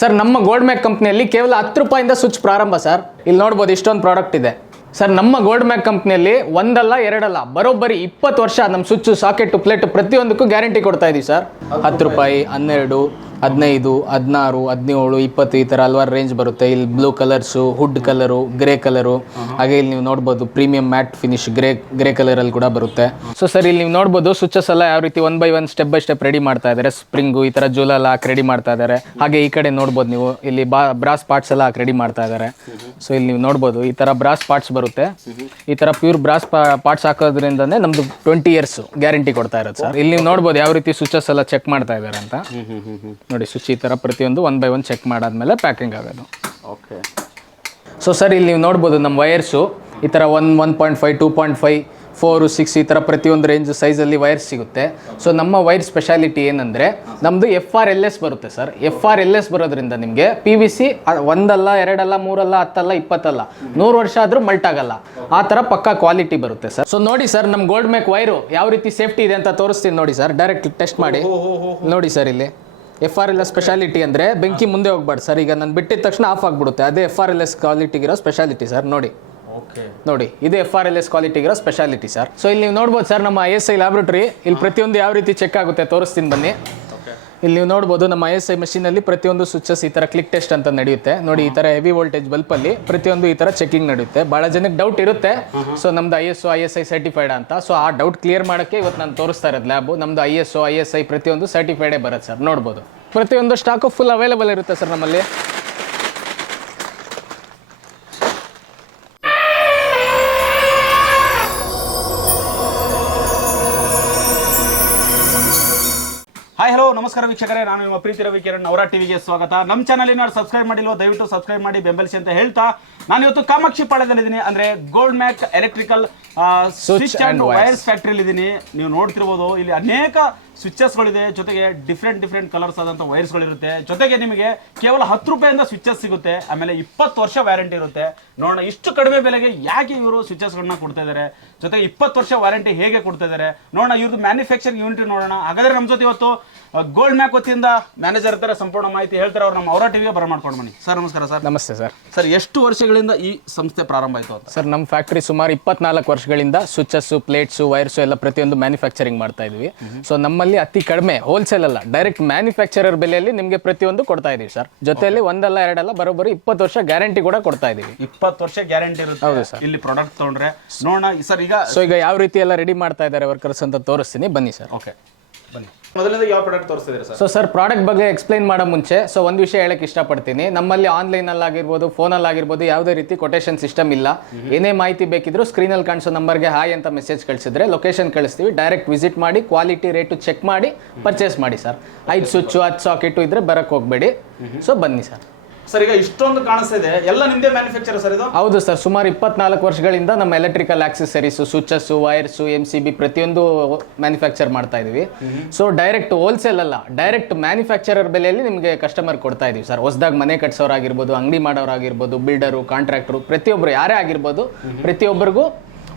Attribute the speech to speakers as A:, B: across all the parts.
A: Sir ನಮ್ಮ gold ಮ್ಯಾಕ್ ಕಂಪ್ನಿಯಲ್ಲಿ ಕೇವಲ ಹತ್ತು ರೂಪಾಯಿಂದ ಸ್ವಿಚ್ ಪ್ರಾರಂಭ ಸರ್ ಇಲ್ಲಿ ನೋಡ್ಬೋದು ಇಷ್ಟೊಂದು ಪ್ರಾಡಕ್ಟ್ ಇದೆ. ಸರ್ ನಮ್ಮ ಗೋಲ್ಡ್ ಮ್ಯಾಕ್ ಕಂಪ್ನಿಯಲ್ಲಿ ಒಂದಲ್ಲ, ಎರಡಲ್ಲ, ಬರೋಬ್ಬರಿ ಇಪ್ಪತ್ತು ವರ್ಷ ನಮ್ಮ ಸ್ವಿಚ್ ಸಾಕೆಟ್ ಪ್ಲೇಟ್ ಪ್ರತಿಯೊಂದಕ್ಕೂ ಗ್ಯಾರಂಟಿ ಕೊಡ್ತಾ ಇದೀವಿ ಸರ್ ಹತ್ತು ರೂಪಾಯಿ, ಹನ್ನೆರಡು ಹದಿನೈದು ಹದಿನಾರು ಹದಿನೇಳು ಇಪ್ಪತ್ತು ಈ ಥರ ಹಲವಾರು ರೇಂಜ್ ಬರುತ್ತೆ. ಇಲ್ಲಿ ಬ್ಲೂ ಕಲರ್ಸು ಹುಡ್ ಕಲರು ಗ್ರೇ ಕಲರು ಹಾಗೆ ಇಲ್ಲಿ ನೀವು ನೋಡ್ಬೋದು premium matte finish grey grey ಕಲರಲ್ಲಿ ಕೂಡ ಬರುತ್ತೆ. ಸೊ ಸರ್ ಇಲ್ಲಿ ನೀವು ನೋಡ್ಬೋದು ಸ್ವಿಚಸ್ ಎಲ್ಲ ಯಾವ ರೀತಿ one by one step by step ready ಮಾಡ್ತಾ ಇದ್ದಾರೆ ಸ್ಪ್ರಿಂಗು ಈ ಥರ ಜೂಲ ಎಲ್ಲ ಹಾಕಿ ರೆಡಿ ಮಾಡ್ತಾ ಇದ್ದಾರೆ ಹಾಗೆ ಈ ಕಡೆ ನೋಡ್ಬೋದು ನೀವು ಇಲ್ಲಿ ಬಾ ಬ್ರಾಸ್ ಪಾರ್ಟ್ಸ್ ಎಲ್ಲ ಹಾಕಿ ರೆಡಿ ಮಾಡ್ತಾ ಇದ್ದಾರೆ ಸೊ ಇಲ್ಲಿ ನೀವು ನೋಡ್ಬೋದು ಈ ಥರ ಬ್ರಾಸ್ ಪಾರ್ಟ್ಸ್ ಬರುತ್ತೆ. ಈ ಥರ ಪ್ಯೂರ್ ಬ್ರಾಸ್ ಪಾರ್ಟ್ಸ್ ಹಾಕೋದ್ರಿಂದನೇ ನಮ್ದು ಟ್ವೆಂಟಿ ಇಯರ್ಸ್ ಗ್ಯಾರಂಟಿ ಕೊಡ್ತಾ ಇರೋದು ಸರ್ ಇಲ್ಲಿ ನೀವು ನೋಡ್ಬೋದು ಯಾವ ರೀತಿ ಸ್ವಿಚಸ್ ಎಲ್ಲ ಚೆಕ್ ಮಾಡ್ತಾ ಇದ್ದಾರೆ ಅಂತ. ನೋಡಿ ಸುಚಿ ಈ ಥರ ಪ್ರತಿಯೊಂದು ಒನ್ ಬೈ ಒನ್ ಚೆಕ್ ಮಾಡಾದ್ಮೇಲೆ ಪ್ಯಾಕಿಂಗ್ ಆಗೋದು.
B: ಓಕೆ
A: ಸೊ ಸರ್ ಇಲ್ಲಿ ನೀವು ನೋಡ್ಬೋದು ನಮ್ಮ ವೈರ್ಸು ಈ ಥರ one one point five two point five four six ಈ ಥರ ಪ್ರತಿಯೊಂದು ರೇಂಜ್ ಸೈಜಲ್ಲಿ ವೈರ್ಸ್ ಸಿಗುತ್ತೆ. ಸೊ ನಮ್ಮ ವೈರ್ ಸ್ಪೆಷಾಲಿಟಿ ಏನಂದರೆ ನಮ್ಮದು ಎಫ್ ಆರ್ ಎಲ್ ಎಸ್ ಬರುತ್ತೆ sir F R L S ಬರೋದ್ರಿಂದ ನಿಮಗೆ ಪಿ ವಿ ಸಿ ಒಂದಲ್ಲ ಎರಡಲ್ಲ ಮೂರಲ್ಲ ಹತ್ತಲ್ಲ ಇಪ್ಪತ್ತಲ್ಲ ನೂರು ವರ್ಷ ಆದರೂ ಮಲ್ಟಾಗಲ್ಲ ಆ ಥರ ಪಕ್ಕಾ ಕ್ವಾಲಿಟಿ ಬರುತ್ತೆ ಸರ್ ಸೊ ನೋಡಿ ಸರ್ ನಮ್ಮ ಗೋಲ್ಡ್ ಮೇಕ್ ವೈರು ಯಾವ ರೀತಿ ಸೇಫ್ಟಿ ಇದೆ ಅಂತ ತೋರಿಸ್ತೀನಿ ನೋಡಿ ಸರ್ ಡೈರೆಕ್ಟ್ ಟೆಸ್ಟ್ ಮಾಡಿ. ನೋಡಿ ಸರ್ ಇಲ್ಲಿ. F R L S speciality ಅಂದರೆ ಬೆಂಕಿ ಮುಂದೆ ಹೋಗ್ಬಾರ್ದು ಸರ್. ಈಗ ನಾನು ಬಿಟ್ಟಿದ ತಕ್ಷಣ ಆಫ್ ಆಗಿಬಿಡುತ್ತೆ. ಅದೇ ಎಫ್ ಆರ್ ಎಲ್ ಎಸ್ ಕ್ವಾಲಿಟಿಗಿರೋ ಸ್ಪೆಷಾಲಿಟಿ ಸರ್. ನೋಡಿ.
B: ಓಕೆ.
A: ನೋಡಿ ಇದು ಎಫ್ ಆರ್ ಎಲ್ ಎಸ್ ಕ್ವಾಲಿಟಿಗಿರೋ ಸ್ಪೆಷಾಲಿಟಿ ಸರ್. ಸೊ ಇಲ್ಲಿ ನೀವು ನೋಡ್ಬೋದು ಸರ್ ನಮ್ಮ ಐ ಎಸ್ ಐ ಲ್ಯಾಬ್ರೇಟರಿ ಇಲ್ಲಿ ಪ್ರತಿಯೊಂದು ಯಾವ ರೀತಿ ಚೆಕ್ ಆಗುತ್ತೆ ತೋರಿಸ್ತೀನಿ ಬನ್ನಿ. ಇಲ್ಲಿ ನೀವು ನೋಡ್ಬೋದು ನಮ್ಮ ಐ ಎಸ್ ಐ ಮಷೀನಲ್ಲಿ ಪ್ರತಿಯೊಂದು ಸ್ವಿಚಸ್ ಈ ತರ ಕ್ಲಿಕ್ ಟೆಸ್ಟ್ ಅಂತ ನಡೆಯುತ್ತೆ. ನೋಡಿ ಈ ತರ ಹೆವಿ ವೋಲ್ಟೇಜ್ ಬಲ್ಪಲ್ಲಿ ಪ್ರತಿಯೊಂದು ಈ ತರ ಚೆಕಿಂಗ್ ನಡೆಯುತ್ತೆ. ಬಹಳ ಜನಕ್ಕೆ ಡೌಟ್ ಇರುತ್ತೆ. ಸೊ ನಮ್ದು I S I S I certified ಅಂತ. ಸೊ ಆ ಡೌಟ್ ಕ್ಲಿಯರ್ ಮಾಡೋಕ್ಕೆ ಇವತ್ತು ನಾನು ತೋರಿಸ್ತಾ ಇರೋದು ಲ್ಯಾಬು ನಮ್ದು I S I S I ಪ್ರತಿಯೊಂದು ಸರ್ಟಿಫೈಡೇ ಬರುತ್ತೆ ಸರ್. ನೋಡ್ಬೋದು. ಪ್ರತಿಯೊಂದು ಸ್ಟಾಕು ಫುಲ್ ಅವೈಲೇಬಲ್ ಇರುತ್ತೆ ಸರ್ ನಮ್ಮಲ್ಲಿ.
B: ನಮಸ್ಕಾರ ವೀಕ್ಷಕರೇ ನಾನು ನಿಮ್ಮ ಪ್ರೀತಿ ರವಿ ಕಿರಣ್ ಅವರ ಟಿವಿಗೆ ಸ್ವಾಗತ. ನಮ್ಮ ಚಾನಲ್ ಏನಾದ್ರು ಸಬ್ಸ್ಕ್ರೈಬ್ ಮಾಡಿಲ್ವೋ ದಯವಿಟ್ಟು ಸಬ್ಸ್ಕ್ರೈಬ್ ಮಾಡಿ ಬೆಂಬಲಿಸಿ ಅಂತ ಹೇಳ್ತಾ ನಾನು ಇವತ್ತು ಕಾಮಾಕ್ಷಿ ಪಾಳ್ಯದಲ್ಲಿದ್ದೀನಿ. ಅಂದ್ರೆ gold mac electrical switch and. Wires ಫ್ಯಾಕ್ಟ್ರಿಯಲ್ಲಿ ಇದ್ದೀನಿ ನೀವು ನೋಡ್ತಿರ್ಬೋದು ಇಲ್ಲಿ ಅನೇಕ ಸ್ವಿಚಸ್ಗಳಿದೆ ಜೊತೆಗೆ ಡಿಫ್ರೆಂಟ್ ಡಿಫ್ರೆಂಟ್ ಕಲರ್ಸ್ ಆದಂಥ ವೈರ್ಸ್ಗಳಿರುತ್ತೆ ಜೊತೆಗೆ ನಿಮಗೆ ಕೇವಲ ಹತ್ತು ರೂಪಾಯಿಂದ ಸ್ವಿಚಸ್ ಸಿಗುತ್ತೆ ಆಮೇಲೆ ಇಪ್ಪತ್ತು ವರ್ಷ ವ್ಯಾರಂಟಿ ಇರುತ್ತೆ. ನೋಡೋಣ ಇಷ್ಟು ಕಡಿಮೆ ಬೆಲೆಗೆ ಯಾಕೆ ಇವರು ಸ್ವಿಚಸ್ಗಳನ್ನ ಕೊಡ್ತಾ ಇದ್ದಾರೆ ಜೊತೆಗೆ ಇಪ್ಪತ್ತು ವರ್ಷ ವ್ಯಾರಂಟಿ ಹೇಗೆ ಕೊಡ್ತಾ ಇದ್ದಾರೆ ನೋಡೋಣ ಇವ್ರದ್ದು ಮ್ಯಾನುಫ್ಯಾಕ್ಚರಿಂಗ್ ಯೂನಿಟ್ ನೋಡೋಣ. ಹಾಗಾದ್ರೆ ನಮ್ಮ ಜೊತೆ ಇವತ್ತು ಗೋಲ್ಡ್ ಮ್ಯಾಕ್ ವತಿಯಿಂದ ಮ್ಯಾನೇಜರ್ ತರ ಸಂಪೂರ್ಣ ಮಾಹಿತಿ ಹೇಳ್ತಾರೆ. ಅವ್ರು ನಮ್ಮ ಅವರ ಟಿವಿಗೆ ಬರಮಾಡ್ಕೊಂಡು ಬನ್ನಿ. ಸರ್ ನಮಸ್ಕಾರ ಸರ್.
A: ನಮಸ್ತೆ ಸರ್.
B: ಸರ್ ಎಷ್ಟು ವರ್ಷಗಳಿಂದ ಈ ಸಂಸ್ಥೆ ಪ್ರಾರಂಭ ಆಯಿತು ಅಂತ?
A: ಸರ್ ನಮ್ಮ ಫ್ಯಾಕ್ಟರಿ ಸುಮಾರು ಇಪ್ಪತ್ನಾಲ್ಕು ವರ್ಷಗಳಿಂದ ಸ್ವಿಚಸ್ಸು ಪ್ಲೇಟ್ಸು ವೈರ್ಸು ಎಲ್ಲ ಪ್ರತಿಯೊಂದು ಮ್ಯಾನುಫ್ಯಾಕ್ಚರಿಂಗ್ ಮಾಡ್ತಾ ಇದ್ವಿ. ಸೊ ನಮ್ಮಲ್ಲಿ ಅತಿ ಕಡಿಮೆ ಹೋಲ್ಸೇಲ್ ಅಲ್ಲ ಡೈರೆಕ್ಟ್ ಮ್ಯಾನುಫ್ಯಾಕ್ಚರರ್ ಬೆಲೆಯಲ್ಲಿ ನಿಮಗೆ ಪ್ರತಿಯೊಂದು ಕೊಡ್ತಾ ಇದೀವಿ ಸರ್ ಜೊತೆಯಲ್ಲಿ ಒಂದಲ್ಲ ಎರಡಲ್ಲ ಬರೋಬ್ಬರಿ ಇಪ್ಪತ್ತು ವರ್ಷ ಗ್ಯಾರಂಟಿ ಕೂಡ ಕೊಡ್ತಾ ಇದೀವಿ.
B: ಇಪ್ಪತ್ತು ವರ್ಷ ಗ್ಯಾರಂಟಿ ಇರುತ್ತೆ. ಇಲ್ಲಿ ಪ್ರಾಡಕ್ಟ್ ತಗೊಂಡ್ರೆ ನೋಡೋಣ ಸರ್ ಈಗ
A: ಸೊ ಈಗ ಯಾವ ರೀತಿ ಎಲ್ಲ ರೆಡಿ ಮಾಡ್ತಾ ಇದ್ದಾರೆ ವರ್ಕರ್ಸ್ ಅಂತ ತೋರಿಸ್ತೀನಿ. ಬನ್ನಿ ಸರ್
B: ಓಕೆ ಬನ್ನಿ. ಮೊದಲನೇದು ಯಾವ ಪ್ರಾಡಕ್ಟ್ ತೋರಿಸ್ತಿದ್ದೀರಾ ಸರ್?
A: ಸೊ ಸರ್ ಪ್ರಾಡಕ್ಟ್ ಬಗ್ಗೆ ಎಕ್ಸ್ಪ್ಲೈನ್ ಮಾಡೋ ಮುಂಚೆ ಸೊ ಒಂದು ವಿಷಯ ಹೇಳಕ್ ಇಷ್ಟಪಡ್ತೀನಿ. ನಮ್ಮಲ್ಲಿ ಆನ್ಲೈನಲ್ಲಿ ಆಗಿರ್ಬೋದು ಅಲ್ಲಿ ಆಗಿರ್ಬೋದು ಯಾವುದೇ ರೀತಿ ಕೊಟೇಶನ್ ಸಿಸ್ಟಮ್ ಇಲ್ಲ. ಏನೇ ಮಾಹಿತಿ ಬೇಕಿದ್ರು ಸ್ಕ್ರೀನಲ್ಲಿ ಕಾಣಿಸೋ ನಂಬರ್ಗೆ ಹಾಯ್ ಅಂತ ಮೆಸೇಜ್ ಕಳಿಸಿದ್ರೆ ಲೊಕೇಶನ್ ಕಳಿಸ್ತೀವಿ. ಡೈರೆಕ್ಟ್ ವಿಸಿಟ್ ಮಾಡಿ ಕ್ವಾಲಿಟಿ ರೇಟು ಚೆಕ್ ಮಾಡಿ ಪರ್ಚೇಸ್ ಮಾಡಿ ಸರ್ ಐದು ಸ್ವಿಚ್ಚು ಹತ್ತು ಸಾಕೆಟು ಇದ್ರೆ ಬರಕ್ ಹೋಗಬೇಡಿ. ಸೊ ಬನ್ನಿ ಸರ್
B: ಸರ್ ಈಗ ಇಷ್ಟೊಂದು ಕಾಣಿಸ್ತಾ ಇದೆ. ಎಲ್ಲ ನಿಮ್ದೇ ಮ್ಯಾನುಫ್ಯಾಕ್ಚರ್ ಸರ್ ಇದು?
A: ಹೌದು ಸರ್ ಸುಮಾರು ಇಪ್ಪತ್ನಾಲ್ಕು ವರ್ಷಗಳಿಂದ ನಮ್ಮ electrical accessories switches wires M C B ಪ್ರತಿಯೊಂದು ಮ್ಯಾನುಫ್ಯಾಕ್ಚರ್ ಮಾಡ್ತಾ ಇದೀವಿ. ಸೊ ಡೈರೆಕ್ಟ್ ಹೋಲ್ಸೇಲ್ ಅಲ್ಲ ಡೈರೆಕ್ಟ್ ಮ್ಯಾನುಫ್ಯಾಕ್ಚರರ್ ಬೆಲೆಯಲ್ಲಿ ನಿಮಗೆ ಕಸ್ಟಮರ್ ಕೊಡ್ತಾ ಇದೀವಿ ಸರ್. ಹೊಸದಾಗಿ ಮನೆ ಕಟ್ಸೋರಾಗಿರ್ಬೋದು ಅಂಗಡಿ ಮಾಡೋರಾಗಿರ್ಬೋದು ಬಿಲ್ಡರು ಕಾಂಟ್ರಾಕ್ಟ್ರು ಪ್ರತಿಯೊಬ್ಬರು ಯಾರೇ ಆಗಿರ್ಬೋದು ಪ್ರತಿಯೊಬ್ಬರಿಗೂ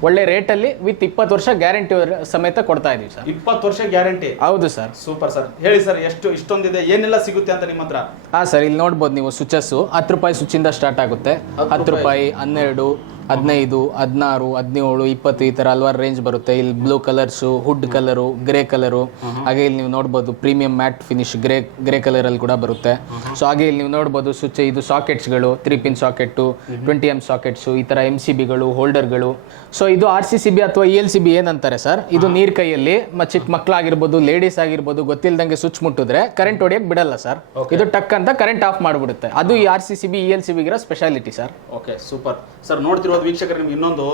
A: ಒಳ್ಳೆ ರೇಟಲ್ಲಿ ವಿತ್ ಇಪ್ಪತ್ತು ವರ್ಷ ಗ್ಯಾರಂಟಿ ಸಮೇತ ಕೊಡ್ತಾ ಇದೀವಿ ಸರ್.
B: ಇಪ್ಪತ್ತು ವರ್ಷ ಗ್ಯಾರಂಟಿ?
A: ಹೌದು ಸರ್.
B: Super sir. ಹೇಳಿ ಸರ್ ಎಷ್ಟು ಇಷ್ಟೊಂದಿದೆ ಏನೆಲ್ಲ ಸಿಗುತ್ತೆ ಅಂತ ನಿಮ್ಮ ಹತ್ರ?
A: ಹಾಂ ಸರ್ ಇಲ್ಲಿ ನೋಡ್ಬೋದು ನೀವು ಸ್ವಿಚಸ್ಸು ಹತ್ತು ರೂಪಾಯಿ ಸ್ವಿಚ್ಚಿಂದ ಸ್ಟಾರ್ಟ್ ಆಗುತ್ತೆ. ಹತ್ತು ರೂಪಾಯಿ ಹನ್ನೆರಡು ಹದಿನೈದು ಹದಿನಾರು ಹದಿನೇಳು ಇಪ್ಪತ್ತು ಈ ಥರ ಹಲವಾರು ರೇಂಜ್ ಬರುತ್ತೆ. ಇಲ್ಲಿ ಬ್ಲೂ ಕಲರ್ಸು ಹುಡ್ ಕಲರು ಗ್ರೇ ಕಲರು ಹಾಗೆ ಇಲ್ಲಿ ನೀವು ನೋಡ್ಬೋದು premium matte finish grey grey ಕಲರಲ್ಲಿ ಕೂಡ ಬರುತ್ತೆ. ಸೊ ಹಾಗೆ ಇಲ್ಲಿ ನೀವು ನೋಡ್ಬೋದು ಸ್ವಿಚ್ ಇದು ಸಾಕೆಟ್ಸ್ಗಳು three pin socket twenty M sockets ಈ ಥರ ಎಂ ಸಿ ಬಿಗಳು ಹೋಲ್ಡರ್ಗಳು ಸೊ ಇದು ಆರ್ ಸಿ ಸಿ ಬಿ ಅಥವಾ ಇ ಎಲ್ ಸಿ ಬಿ ಏನಂತಾರೆ ಸರ್ ಇದು ನೀರ್ ಕೈಯಲ್ಲಿ ಚಿಕ್ಕ ಮಕ್ಕಳಾಗಿರ್ಬೋದು ಲೇಡೀಸ್ ಆಗಿರ್ಬೋದು ಗೊತ್ತಿಲ್ಲದಂಗೆ ಸ್ವಿಚ್ ಮುಟ್ಟಿದ್ರೆ ಕರೆಂಟ್ ಹೊಡಿಯಕ್ಕೆ ಬಿಡಲ್ಲ ಸರ್ ಇದು ಟಕ್ ಅಂತ ಕರೆಂಟ್ ಆಫ್ ಮಾಡಿಬಿಡುತ್ತೆ. ಅದು ಈ R C C B E L C ಬಿಗಿರೋ speciality sir
B: okay super sir ನೋಡ್ತಿರೋದು ವೀಕ್ಷಕರು ನಿಮ್ಗೆ ಇನ್ನೊಂದು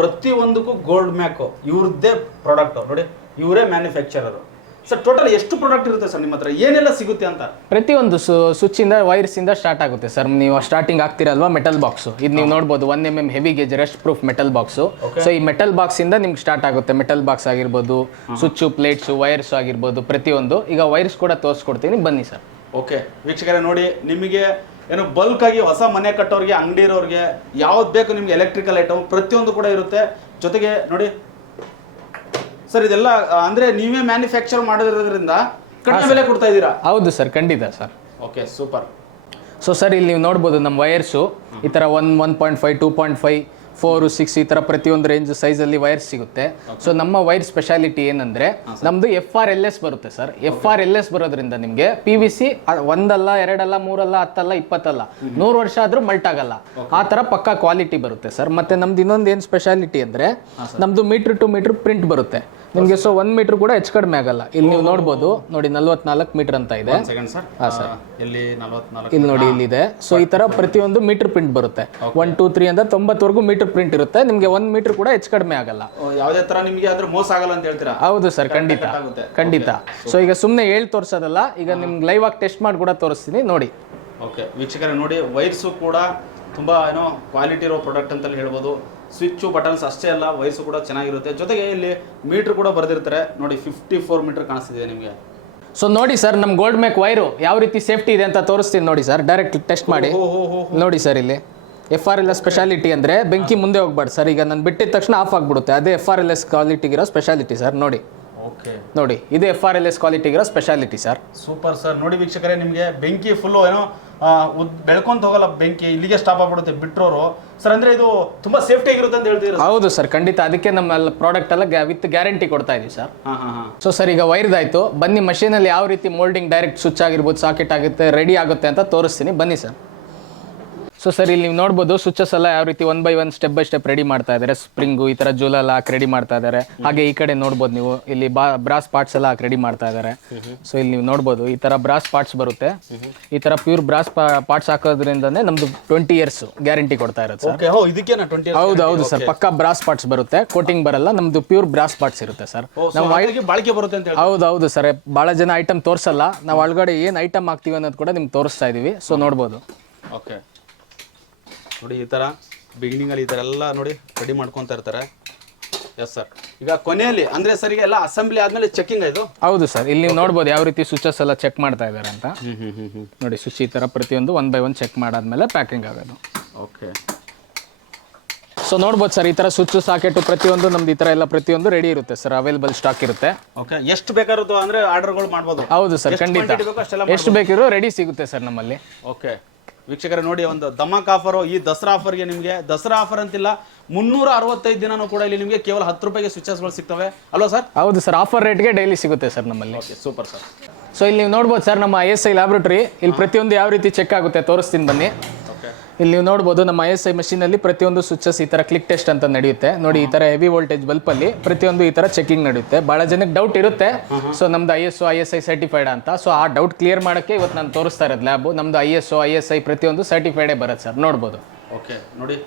B: ಪ್ರತಿಯೊಂದಕ್ಕೂ ಗೋಲ್ಡ್ ಮ್ಯಾಕು ಇವ್ರದ್ದೇ ಪ್ರಾಡಕ್ಟು ನೋಡಿ ಇವರೇ ಮ್ಯಾನುಫ್ಯಾಕ್ಚರರು ಸರ್ ಟೋಟಲ್ ಎಷ್ಟು ಪ್ರಾಡಕ್ಟ್ ಇರುತ್ತೆ ಸರ್ ನಿಮ್ಮ ಹತ್ರ? ಏನೆಲ್ಲ ಸಿಗುತ್ತೆ ಅಂತ?
A: ಪ್ರತಿಯೊಂದು ಸ್ವಿಚ್ ಇಂದ ವೈರ್ಸ್ ಇಂದ ಸ್ಟಾರ್ಟ್ ಆಗುತ್ತೆ ಸರ್. ನೀವು ಸ್ಟಾರ್ಟಿಂಗ್ ಆಗ್ತಿರಲ್ವಾ ಮೆಟಲ್ ಬಾಕ್ಸ್ ಇದು ನೀವು ನೋಡ್ಬೋದು one M M heavy gauge rust proof metal box so ಈ ಮೆಟಲ್ ಬಾಕ್ಸ್ ಇಂದ ನಿಮ್ಗೆ ಸ್ಟಾರ್ಟ್ ಆಗುತ್ತೆ. ಮೆಟಲ್ ಬಾಕ್ಸ್ ಆಗಿರ್ಬೋದು ಸ್ವಿಚ್ ಪ್ಲೇಟ್ಸ್ ವೈರ್ಸ್ ಆಗಿರ್ಬೋದು ಪ್ರತಿಯೊಂದು. ಈಗ ವೈರ್ಸ್ ಕೂಡ ತೋರಿಸ್ಕೊಡ್ತೀನಿ. ಬನ್ನಿ ಸರ್.
B: ಓಕೆ ವೀಕ್ಷಕರೇ ನೋಡಿ ನಿಮಗೆ ಏನು ಬಲ್ಕ್ ಆಗಿ ಹೊಸ ಮನೆ ಕಟ್ಟೋರಿಗೆ ಅಂಗಡಿ ಇರೋರಿಗೆ ಯಾವ್ದು ಬೇಕು ನಿಮ್ಗೆ ಎಲೆಕ್ಟ್ರಿಕಲ್ ಐಟಮ್ ಪ್ರತಿಯೊಂದು ಕೂಡ ಇರುತ್ತೆ. ಜೊತೆಗೆ ನೋಡಿ. ಸರ್ ಇದೆಲ್ಲ ಅಂದ್ರೆ ನೀವೇ ಮ್ಯಾನುಫ್ಯಾಕ್ಚರ್ ಮಾಡೋದ್ರಿಂದ ಕಡಿಮೆ ಬೆಲೆ ಕೊಡ್ತಾ ಇದ್ದೀರಾ?
A: ಹೌದು ಸರ್ ಖಂಡಿತ sir.
B: Okay super
A: so sir ಇಲ್ಲಿ ನೀವು ನೋಡ್ಬೋದು ನಮ್ಮ ವೈರ್ಸು ಈ ಥರ one one point five two point five four six ಈ ಥರ ಪ್ರತಿಯೊಂದು ರೇಂಜ್ ಸೈಜಲ್ಲಿ ವೈರ್ ಸಿಗುತ್ತೆ. ಸೊ ನಮ್ಮ ವೈರ್ ಸ್ಪೆಷಾಲಿಟಿ ಏನಂದ್ರೆ ನಮ್ದು ಎಫ್ ಆರ್ ಎಲ್ ಎಸ್ ಬರುತ್ತೆ sir F R L S ಬರೋದ್ರಿಂದ ನಿಮಗೆ ಪಿ ವಿ ಸಿ ಒಂದಲ್ಲ ಎರಡಲ್ಲ ಮೂರಲ್ಲ ಹತ್ತಲ್ಲ ಇಪ್ಪತ್ತಲ್ಲ ನೂರು ವರ್ಷ ಆದ್ರೂ ಮಲ್ಟ್ ಆಗಲ್ಲ. ಆ ಥರ ಪಕ್ಕಾ ಕ್ವಾಲಿಟಿ ಬರುತ್ತೆ ಸರ್ ಮತ್ತೆ ನಮ್ದು ಇನ್ನೊಂದು ಏನ್ ಸ್ಪೆಷಾಲಿಟಿ ಅಂದ್ರೆ ನಮ್ದು ಮೀಟರ್ ಟು ಮೀಟರ್ ಪ್ರಿಂಟ್ ಬರುತ್ತೆ. ನಿಮಗೆ ಸೊ ಒನ್ ಮೀಟರ್ ಕೂಡ ಹೆಚ್ಚು ಕಡಿಮೆ ಆಗಲ್ಲ. ಇಲ್ಲಿ ನೀವು ನೋಡ್ಬೋದು. ನೋಡಿ ನಲ್ವತ್ನಾಲ್ಕು ಮೀಟರ್ ಅಂತ ಇದೆ.
B: Second sir. ಎಲ್ಲಿ ನಲವತ್ನಾಲ್ಕು
A: ಇಲ್ಲಿ ನೋಡಿ ಇಲ್ಲಿದೆ ಸೊ ಈ ತರ ಪ್ರತಿಯೊಂದು ಮೀಟರ್ ಪ್ರಿಂಟ್ ಬರುತ್ತೆ. ಒನ್ ಟೂ ತ್ರೀ ಅಂತ ತೊಂಬತ್ತವರೆಗೂ ಮೀಟರ್ ಪ್ರಿಂಟ್ ಇರುತ್ತೆ. ನಿಮಗೆ ಒಂದ್ ಮೀಟರ್ ಕೂಡ ಹೆಚ್ಚು ಕಡಿಮೆ ಆಗಲ್ಲ.
B: ಯಾವುದೇ ತರ ನಿಮಗೆ ಆದ್ರೆ ಮೋಸ ಆಗಲ್ಲ ಅಂತ ಹೇಳ್ತೀರಾ?
A: ಹೌದು ಸರ್ ಖಂಡಿತ. ಖಂಡಿತ. ಸೊ ಈಗ ಸುಮ್ಮನೆ ಹೇಳಿ ತೋರಿಸೋದಲ್ಲ. ಈಗ ನಿಮ್ಗೆ ಲೈವ್ ಆಗಿ ಟೆಸ್ಟ್ ಮಾಡಿ ಕೂಡ ತೋರಿಸ್ತೀನಿ. ನೋಡಿ.
B: ಓಕೆ ವೀಕ್ಷಕರೇ ನೋಡಿ ವೈರ್ಸು ಕೂಡ ತುಂಬಾ ಏನೋ ಕ್ವಾಲಿಟಿ ಇರೋ ಪ್ರಾಡಕ್ಟ್ ಅಂತಲೇ ಹೇಳ್ಬೋದು. ಸ್ವಿಚ್ಚು ಬಟನ್ಸ್ ಅಷ್ಟೇ ಅಲ್ಲ ವಯಸ್ಸು ಕೂಡ ಚೆನ್ನಾಗಿರುತ್ತೆ. ಜೊತೆಗೆ ಇಲ್ಲಿ ಮೀಟರ್ ಕೂಡ ಬರೆದಿರ್ತಾರೆ. ನೋಡಿ ಫಿಫ್ಟಿ ಫೋರ್ ಮೀಟರ್ ಕಾಣಿಸ್ತಿದೆ ನಿಮಗೆ.
A: ಸೊ ನೋಡಿ ಸರ್ ನಮ್ಮ ಗೋಲ್ಡ್ ಮೇಕ್ ವೈರು ಯಾವ ರೀತಿ ಸೇಫ್ಟಿ ಇದೆ ಅಂತ ತೋರಿಸ್ತೀನಿ ನೋಡಿ ಸರ್. ಡೈರೆಕ್ಟ್ ಟೆಸ್ಟ್ ಮಾಡಿ. ನೋಡಿ ಸರ್ ಇಲ್ಲಿ. F R L S speciality ಅಂದರೆ ಬೆಂಕಿ ಮುಂದೆ ಹೋಗ್ಬಾರ್ದು ಸರ್. ಈಗ ನಾನು ಬಿಟ್ಟಿದ ತಕ್ಷಣ ಆಫ್ ಆಗಿಬಿಡುತ್ತೆ. ಅದೇ ಎಫ್ ಆರ್ ಎಲ್ ಎಸ್ ಕ್ವಾಲಿಟಿಗಿರೋ ಸ್ಪೆಷಾಲಿಟಿ ಸರ್. ನೋಡಿ. ನೋಡಿ ಇದು ಎಫ್ ಆರ್ ಎಲ್ ಎಸ್ ಕ್ವಾಲಿಟಿಗಿರೋ ಸ್ಪೆಷಾಲಿಟಿ ಸರ್
B: ಸೂಪರ್ ಸರ್ ನೋಡಿ ವೀಕ್ಷಕರೇ ನಿಮಗೆ ಬೆಂಕಿ ಫುಲ್ಲು ಏನೋ ಬೆಳ್ಕೊಂತ ಹೋಗಲ್ಲ ಬೆಂಕಿ ಇಲ್ಲಿಗೆ ಸ್ಟಾಪ್ ಆಗ್ಬಿಡುತ್ತೆ ಬಿಟ್ರೋರು. ಸರ್ ಅಂದ್ರೆ ಇದು ತುಂಬಾ ಸೇಫ್ಟಿ ಆಗಿರುತ್ತೆ ಅಂತ ಹೇಳ್ತೀರಾ
A: ಹೌದು ಸರ್ ಖಂಡಿತ ಅದಕ್ಕೆ ನಮ್ಮ ಪ್ರಾಡಕ್ಟ್ ಎಲ್ಲ ವಿತ್ ಗ್ಯಾರಂಟಿ ಕೊಡ್ತಾ ಇದೀವಿ ಸರ್
B: ಹಾ ಹಾ ಹಾ.
A: ಸೊ ಸರ್ ಈಗ ವೈರ್ದಾಯ್ತು ಬನ್ನಿ ಮಷೀನಲ್ಲಿ ಯಾವ ರೀತಿ ಮೋಲ್ಡಿಂಗ್ ಡೈರೆಕ್ಟ್ ಸ್ವಿಚ್ ಆಗಿರ್ಬೋದು ಸಾಕೆಟ್ ಆಗುತ್ತೆ ರೆಡಿ ಆಗುತ್ತೆ ಅಂತ ತೋರಿಸ್ತೀನಿ. ಬನ್ನಿ ಸರ್ ಸೊ ಸರ್ ಇಲ್ಲಿ ನೀವು ನೋಡ್ಬೋದು ಸ್ವಿಚಸ್ ಎಲ್ಲ ಯಾವ ರೀತಿ one by one step by step ready ಮಾಡ್ತಾ ಇದ್ದಾರೆ ಸ್ಪ್ರಿಂಗು ಈ ಥರ ಎಲ್ಲ ಹಾಕಿ ರೆಡಿ ಮಾಡ್ತಾ ಇದ್ದಾರೆ ಹಾಗೆ ಈ ಕಡೆ ನೋಡ್ಬೋದು ನೀವು ಇಲ್ಲಿ ಬಾ ಬ್ರಾಸ್ ಪಾರ್ಟ್ಸ್ ಎಲ್ಲ ಹಾಕಿ ರೆಡಿ ಮಾಡ್ತಾ ಇದ್ದಾರೆ ಸೊ ಇಲ್ಲಿ ನೀವು ನೋಡ್ಬೋದು ಈ ಥರ ಬ್ರಾಸ್ ಪಾರ್ಟ್ಸ್ ಬರುತ್ತೆ. ಈ ತರ ಪ್ಯೂರ್ ಬ್ರಾಸ್ ಪಾರ್ಟ್ಸ್ ಹಾಕೋದ್ರಿಂದನೇ ನಮ್ದು ಟ್ವೆಂಟಿ ಇಯರ್ಸ್ ಗ್ಯಾರಂಟಿ ಕೊಡ್ತಾ ಇರುತ್ತೆ ಸರ್ ಹೌದು ಹೌದು ಸರ್ ಪಕ್ಕಾ ಬ್ರಾಸ್ ಪಾರ್ಟ್ಸ್ ಬರುತ್ತೆ. ಕೋಟಿಂಗ್ ಬರಲ್ಲ ನಮ್ದು ಪ್ಯೂರ್ ಬ್ರಾಸ್ ಪಾರ್ಟ್ಸ್ ಇರುತ್ತೆ ಸರ್
B: ನಾವು ಬಾಳಿಕೆ ಬರುತ್ತೆ ಅಂತ
A: ಹೌದು ಹೌದು ಸರ್ ಭಾಳ ಜನ ಐಟಮ್ ತೋರಿಸಲ್ಲ. ನಾವು ಒಳಗಡೆ ಏನು ಐಟಮ್ ಹಾಕ್ತೀವಿ ಅನ್ನೋದು ಕೂಡ ನಿಮ್ಗೆ ತೋರಿಸ್ತಾ ಇದೀವಿ. ಸೊ ನೋಡ್ಬೋದು.
B: ಓಕೆ ನೋಡಿ ಈ ಥರ ಬಿಗಿನಿಂಗಲ್ಲಿ ಈ ಥರ ಎಲ್ಲ ನೋಡಿ ರೆಡಿ ಮಾಡ್ಕೊತಾ ಇರ್ತಾರೆ. ಎಸ್ ಸರ್ ಈಗ ಕೊನೆಯಲ್ಲಿ ಅಂದರೆ ಸರ್ ಈಗ ಎಲ್ಲ ಅಸೆಂಬ್ಲಿ ಆದಮೇಲೆ ಚೆಕಿಂಗ್ ಇದು?
A: ಹೌದು ಸರ್ ಇಲ್ಲಿ ನೀವು ನೋಡ್ಬೋದು ಯಾವ ರೀತಿ ಸ್ವಿಚಸ್ ಎಲ್ಲ ಚೆಕ್ ಮಾಡ್ತಾ ಇದ್ದಾರೆ ಅಂತ.
B: ಹ್ಞೂ ಹ್ಞೂ ಹ್ಞೂ ಹ್ಞೂ
A: ನೋಡಿ ಸ್ವಿಚ್ ಈ ಥರ ಪ್ರತಿಯೊಂದು ಒನ್ ಬೈ ಒನ್ ಚೆಕ್ ಮಾಡಾದ್ಮೇಲೆ ಪ್ಯಾಕಿಂಗ್ ಆಗೋದು.
B: ಓಕೆ
A: ಸೊ ನೋಡ್ಬೋದು ಸರ್ ಈ ಥರ ಸ್ವಿಚ್ ಸಾಕೆಟು ಪ್ರತಿಯೊಂದು ನಮ್ದು ಈ ಥರ ಎಲ್ಲ ಪ್ರತಿಯೊಂದು ರೆಡಿ ಇರುತ್ತೆ ಸರ್ ಅವೈಲೇಬಲ್ ಸ್ಟಾಕ್ ಇರುತ್ತೆ.
B: ಓಕೆ ಎಷ್ಟು ಬೇಕಾಗಿರೋದು ಅಂದರೆ ಆರ್ಡರ್ಗಳು ಮಾಡ್ಬೋದು.
A: ಹೌದು ಸರ್ ಖಂಡಿತ. ಎಷ್ಟು ಬೇಕಿರೋ ರೆಡಿ ಸಿಗುತ್ತೆ ಸರ್ ನಮ್ಮಲ್ಲಿ.
B: ಓಕೆ ವೀಕ್ಷಕರೇ ನೋಡಿ ಒಂದು ಧಮಾಕ್ ಆಫರು. ಈ ದಸರಾ ಆಫರ್ಗೆ ನಿಮಗೆ ದಸರಾ ಆಫರ್ ಅಂತಿಲ್ಲ ಮುನ್ನೂರ ಅರವತ್ತೈದು ದಿನನೂ ಕೂಡ ಇಲ್ಲಿ ನಿಮಗೆ ಕೇವಲ ಹತ್ತು ರೂಪಾಯಿಗೆ ಸ್ವಿಚಸ್ಗಳು ಸಿಗ್ತವೆ. ಅಲ್ವಾ ಸರ್?
A: ಹೌದು ಸರ್ ಆಫರ್ ರೇಟ್ಗೆ ಡೈಲಿ ಸಿಗುತ್ತೆ ಸರ್ ನಮ್ಮಲ್ಲಿ.
B: Okay super sir.
A: ಸೊ ಇಲ್ಲಿ ನೀವು ನೋಡ್ಬೋದು ಸರ್ ನಮ್ಮ ಐ ಎಸ್ ಐ ಲ್ಯಾಬ್ರೇಟರಿ ಇಲ್ಲಿ ಪ್ರತಿಯೊಂದು ಯಾವ ರೀತಿ ಚೆಕ್ ಆಗುತ್ತೆ ತೋರಿಸ್ತೀನಿ ಬನ್ನಿ. ಇಲ್ಲಿ ನೀವು ನೋಡ್ಬೋದು ನಮ್ಮ ಐ ಎಸ್ ಐ ಮಷೀನಲ್ಲಿ ಪ್ರತಿಯೊಂದು ಸ್ವಿಚಸ್ ಈ ಥರ ಕ್ಲಿಕ್ ಟೆಸ್ಟ್ ಅಂತ ನಡೆಯುತ್ತೆ. ನೋಡಿ ಈ ಥರ ಹೆವಿ ವೋಲ್ಟೇಜ್ ಬಲ್ಪಲ್ಲಿ ಪ್ರತಿಯೊಂದು ಈ ಥರ ಚೆಕಿಂಗ್ ನಡೆಯುತ್ತೆ. ಭಾಳ ಜನಕ್ಕೆ ಡೌಟ್ ಇರುತ್ತೆ. ಸೊ ನಮ್ದು I S I S I certified ಅಂತ. ಸೊ ಆ ಡೌಟ್ ಕ್ಲಿಯರ್ ಮಾಡೋಕ್ಕೆ ಇವತ್ತು ನಾನು ತೋರಿಸ್ತಾ ಇರೋದು ಲ್ಯಾಬು ನಮ್ದು I S O I S I ಪ್ರತಿಯೊಂದು ಸರ್ಟಿಫೈಡೇ ಬರುತ್ತೆ ಸರ್. ನೋಡ್ಬೋದು.
B: ಓಕೆ ನೋಡಿ.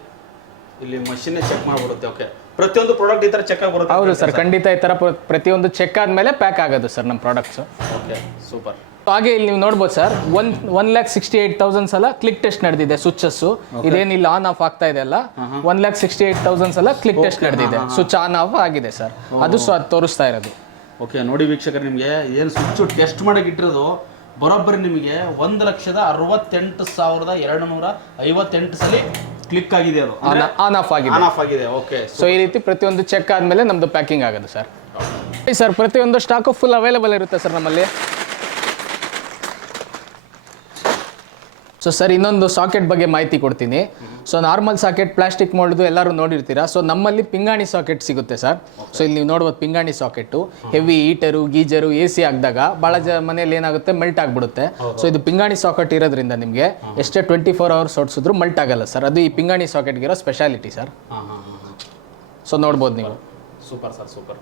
B: ಇಲ್ಲಿ ಮಷಿನ್ ಚೆಕ್ ಮಾಡಿಬಿಡುತ್ತೆ. ಓಕೆ ಪ್ರತಿಯೊಂದು ಪ್ರಾಡಕ್ಟ್ ಈ ಥರ ಚೆಕ್ ಆಗಿ ಬರುತ್ತೆ
A: ಹೌದು ಸರ್ ಖಂಡಿತ ಈ ಥರ ಪ್ರತಿಯೊಂದು ಚೆಕ್ ಆದಮೇಲೆ ಪ್ಯಾಕ್ ಆಗೋದು ಸರ್ ನಮ್ಮ ಪ್ರಾಡಕ್ಟ್ಸು
B: ಓಕೆ ಸೂಪರ್
A: ಹಾಗೆ ಇಲ್ಲಿ ನೀವು ನೋಡ್ಬೋದು sir one one lakh sixty eight thousand ಸಲ ಕ್ಲಿಕ್ ಟೆಸ್ಟ್ ನಡೆದಿದೆ ಸ್ವಿಚಸ್ ಇದೇನಿಲ್ಲ ಆನ್ ಆಫ್ ಆಗ್ತಾ ಇದೆ ಅಲ್ಲ? One lakh sixty eight thousand ಸಲ ಕ್ಲಿಕ್ ಟೆಸ್ಟ್ ನಡೆದಿದೆ. ಸ್ವಿಚ್ ಆನ್ ಆಫ್ ಆಗಿದೆ ಸರ್. ಅದು ಸೊ ಅದು ತೋರಿಸ್ತಾ ಇರೋದು.
B: ಓಕೆ ನೋಡಿ ವೀಕ್ಷಕರು ನಿಮಗೆ ಏನು ಸ್ವಿಚ್ಚು ಟೆಸ್ಟ್ ಮಾಡಕ್ಕೆ ಇಟ್ಟಿರೋದು? ಬರೋಬ್ಬರಿ ನಿಮಗೆ ಒಂದು ಲಕ್ಷದ ಅರವತ್ತೆಂಟು ಸಾವಿರದ ಎರಡು ನೂರ ಐವತ್ತೆಂಟು ಸಲ ಕ್ಲಿಕ್ ಆಗಿದೆ ಅದು.
A: ಆನ್ ಆನ್ ಆಫ್ ಆಗಿದೆ.
B: ಆನ್ ಆಫ್ ಆಗಿದೆ. ಓಕೆ
A: ಸೊ ಈ ರೀತಿ ಪ್ರತಿಯೊಂದು ಚೆಕ್ ಆದಮೇಲೆ ನಮ್ಮದು ಪ್ಯಾಕಿಂಗ್ ಆಗೋದು ಸರ್. ಸರ್ ಪ್ರತಿಯೊಂದು ಸ್ಟಾಕು ಫುಲ್ ಅವೈಲೇಬಲ್ ಇರುತ್ತೆ ಸರ್ ನಮ್ಮಲ್ಲಿ. ಸೊ ಸರ್ ಇನ್ನೊಂದು ಸಾಕೆಟ್ ಬಗ್ಗೆ ಮಾಹಿತಿ ಕೊಡ್ತೀನಿ. ಸೊ ನಾರ್ಮಲ್ ಸಾಕೆಟ್ ಪ್ಲಾಸ್ಟಿಕ್ ಮೋಲ್ಡ್ದು ಎಲ್ಲರೂ ನೋಡಿರ್ತೀರಾ? ಸೊ ನಮ್ಮಲ್ಲಿ ಪಿಂಗಾಣಿ ಸಾಕೆಟ್ ಸಿಗುತ್ತೆ ಸರ್ ಸೊ ಇಲ್ಲಿ ನೀವು ನೋಡ್ಬೋದು ಪಿಂಗಾಣಿ socket heavy heater geyser A C ಹಾಕಿದಾಗ ಭಾಳ ಜ ಮನೇಲಿ ಏನಾಗುತ್ತೆ ಮೆಲ್ಟ್ ಆಗಿಬಿಡುತ್ತೆ. ಸೊ ಇದು ಪಿಂಗಾಣಿ ಸಾಕೆಟ್ ಇರೋದ್ರಿಂದ ನಿಮಗೆ ಎಷ್ಟೇ ಟ್ವೆಂಟಿ ಫೋರ್ ಅವರ್ಸ್ ಹೊಡ್ಸಿದ್ರು ಮೆಲ್ಟ್ ಆಗಲ್ಲ ಸರ್ ಅದು ಈ ಪಿಂಗಾಣಿ ಸಾಕೆಟ್ಗಿರೋ ಸ್ಪೆಷಾಲಿಟಿ ಸರ್ ಸೊ ನೋಡ್ಬೋದು ನೀವು.
B: Super sir super.